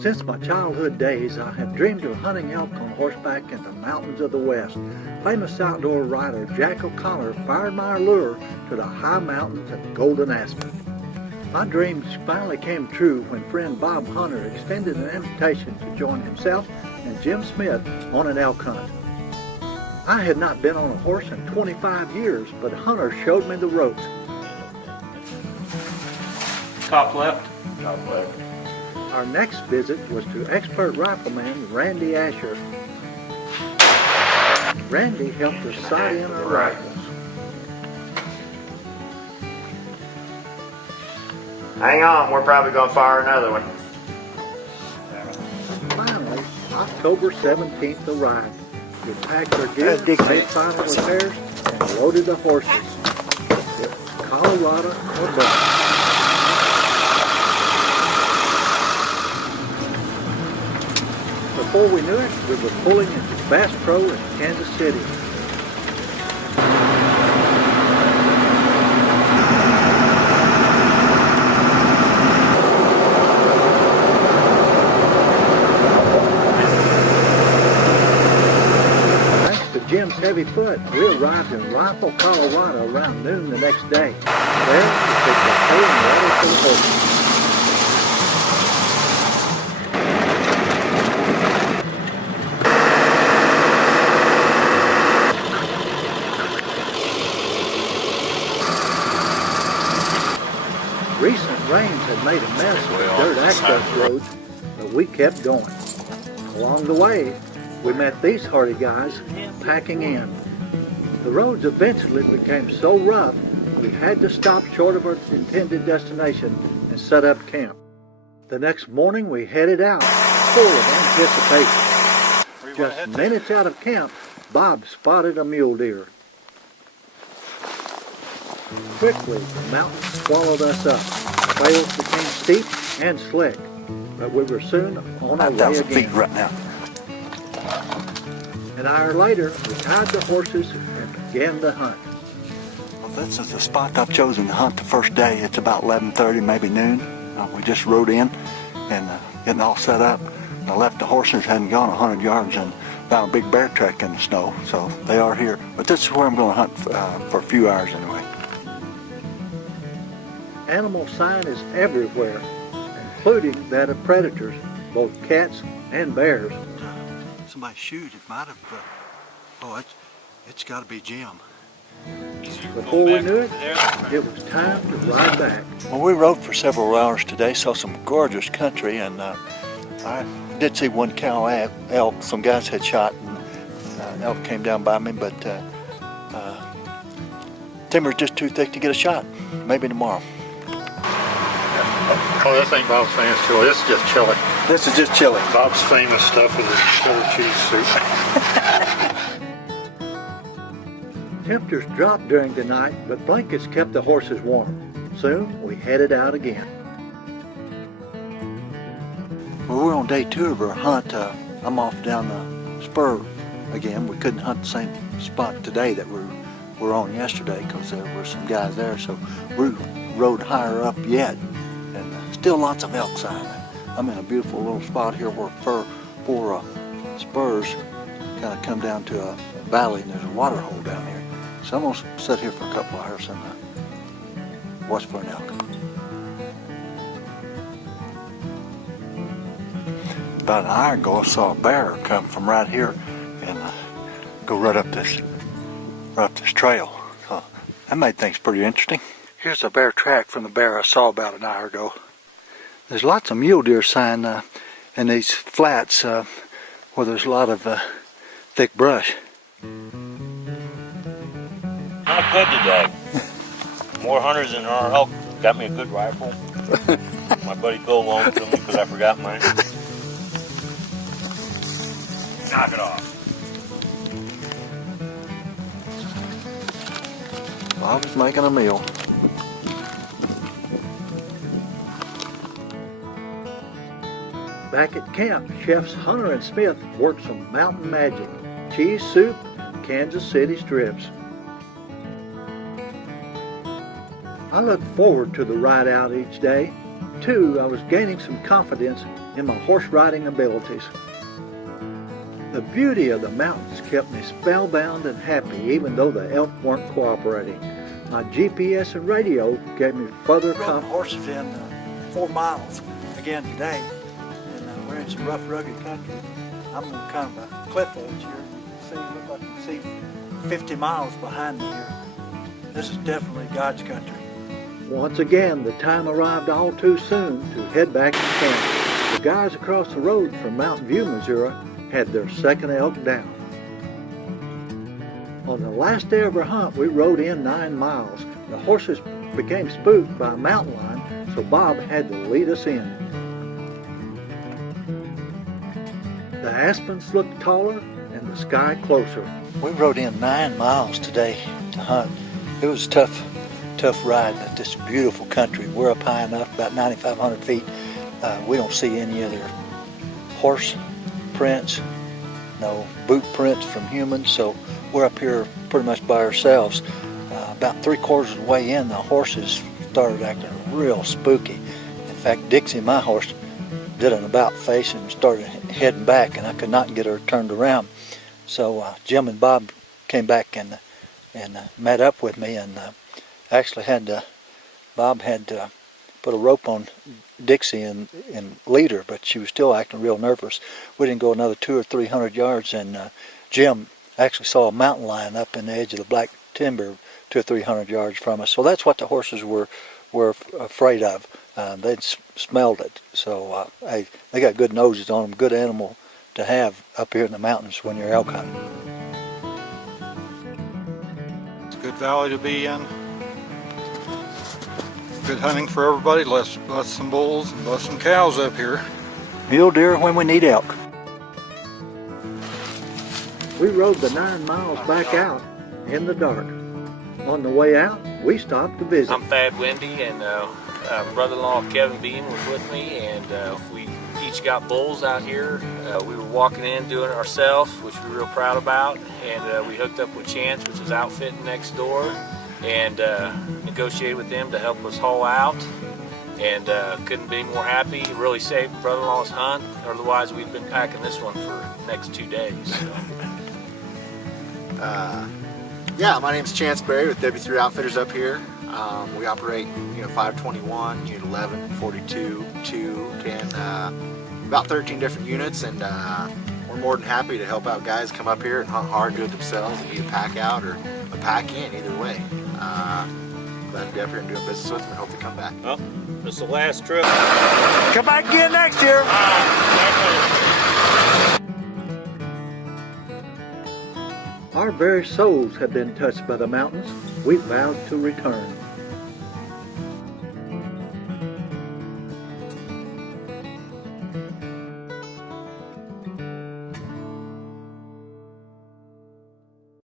Since my childhood days, I have dreamed of hunting elk on horseback in the mountains of the West. Famous outdoor rider Jack O'Connor fired my lure to the high mountains of Golden Aspen. My dreams finally came true when friend Bob Hunter extended an invitation to join himself and Jim Smith on an elk hunt. I had not been on a horse in 25 years, but Hunter showed me the ropes. Top left. Top left. Our next visit was to expert rifleman Randy Asher. Randy helped us sight in our rifles. Hang on, we're probably going to fire another one. Finally, October 17th arrived. We packed our gear, made final repairs, and loaded the horses. It was Colorado or bust. Before we knew it, we were pulling into Bass Pro in Kansas City. Thanks to Jim's heavy foot, we arrived in Rifle, Colorado around noon the next day. There, we took the hay and water for the horses. Recent rains had made a mess of the dirt access roads, but we kept going. Along the way, we met these hardy guys packing in. The roads eventually became so rough, we had to stop short of our intended destination and set up camp. The next morning, we headed out, full of anticipation. Just minutes out of camp, Bob spotted a mule deer. Quickly, the mountains swallowed us up. Trails became steep and slick, but we were soon on our way again. Right now. An hour later, we tied the horses and began the hunt. Well, this is the spot I've chosen to hunt the first day. It's about 11:30, maybe noon. We just rode in and getting all set up. I left the horses, hadn't gone 100 yards, and found a big bear track in the snow, so they are here. But this is where I'm going to hunt for a few hours anyway. Animal sign is everywhere, including that of predators, both cats and bears. Somebody's shoot, it might have, it's got to be Jim. Before we knew it, it was time to ride back. Well, we rode for several hours today, saw some gorgeous country, and I did see one cow elk. Some guys had shot, and elk came down by me, but timber's just too thick to get a shot. Maybe tomorrow. Oh, this ain't Bob's famous chili. This is just chili. This is just chili. Bob's famous stuff is his chili cheese soup. Temperatures dropped during the night, but blankets kept the horses warm. Soon, we headed out again. Well, we're on day 2 of our hunt. I'm off down the spur again. We couldn't hunt the same spot today that we were on yesterday because there were some guys there, so we rode higher up yet. And still lots of elk sign. I'm in a beautiful little spot here where four spurs kind of come down to a valley, and there's a water hole down here. So I'm going to sit here for a couple of hours and watch for an elk. About an hour ago, I saw a bear come from right here and go right up this trail. So that made things pretty interesting. Here's a bear track from the bear I saw about an hour ago. There's lots of mule deer sign in these flats where there's a lot of thick brush. Not good today. More hunters than our elk. Got me a good rifle. My buddy Bill loaned to me because I forgot mine. Knock it off. Bob's making a meal. Back at camp, chefs Hunter and Smith worked some mountain magic, cheese soup and Kansas City strips. I look forward to the ride out each day. Too, I was gaining some confidence in my horse riding abilities. The beauty of the mountains kept me spellbound and happy even though the elk weren't cooperating. My GPS and radio gave me further We rode the confidence. horses in 4 miles again today, and we're in some rough, rugged country. I'm on kind of a cliff edge here. See, look like you can see 50 miles behind me here. This is definitely God's country. Once again, the time arrived all too soon to head back to camp. The guys across the road from Mountain View, Missouri, had their second elk down. On the last day of our hunt, we rode in 9 miles. The horses became spooked by a mountain lion, so Bob had to lead us in. The aspens looked taller and the sky closer. We rode in 9 miles today to hunt. It was a tough ride, but this beautiful country. We're up high enough, about 9,500 feet. We don't see any other horse prints, no boot prints from humans, so we're up here pretty much by ourselves. About 3/4 of the way in, the horses started acting real spooky. In fact, Dixie, my horse, did an about face and started heading back, and I could not get her turned around. So Jim and Bob came back and met up with me, and actually Bob had to put a rope on Dixie and lead her, but she was still acting real nervous. We didn't go another 200 or 300 yards, and Jim actually saw a mountain lion up in the edge of the black timber 200 or 300 yards from us. So that's what the horses were afraid of. They'd smelled it. So hey, they got good noses on them, good animal to have up here in the mountains when you're elk hunting. It's a good valley to be in. Good hunting for everybody. Let's bust some bulls and bust some cows up here. Mule deer when we need elk. We rode the 9 miles back out in the dark. On the way out, we stopped to visit. I'm Thad Wendy, and brother-in-law Kevin Bean was with me, and we each got bulls out here. We were walking in, doing it ourselves, which we're real proud about, and we hooked up with Chance, which is outfitting next door, and negotiated with them to help us haul out, and couldn't be more happy. It really saved brother-in-law's hunt, otherwise we'd been packing this one for the next 2 days. So. Yeah, my name's Chance Berry with W3 Outfitters up here. We operate, 521, Unit 11, 42, 2, 10, about 13 different units, and we're more than happy to help out guys come up here and hunt hard, do it themselves, and either pack out or a pack in, either way. Glad to be up here and doing business with them and hope to come back. Well, this is the last trip. Come back again next year. Our very souls had been touched by the mountains. We vowed to return.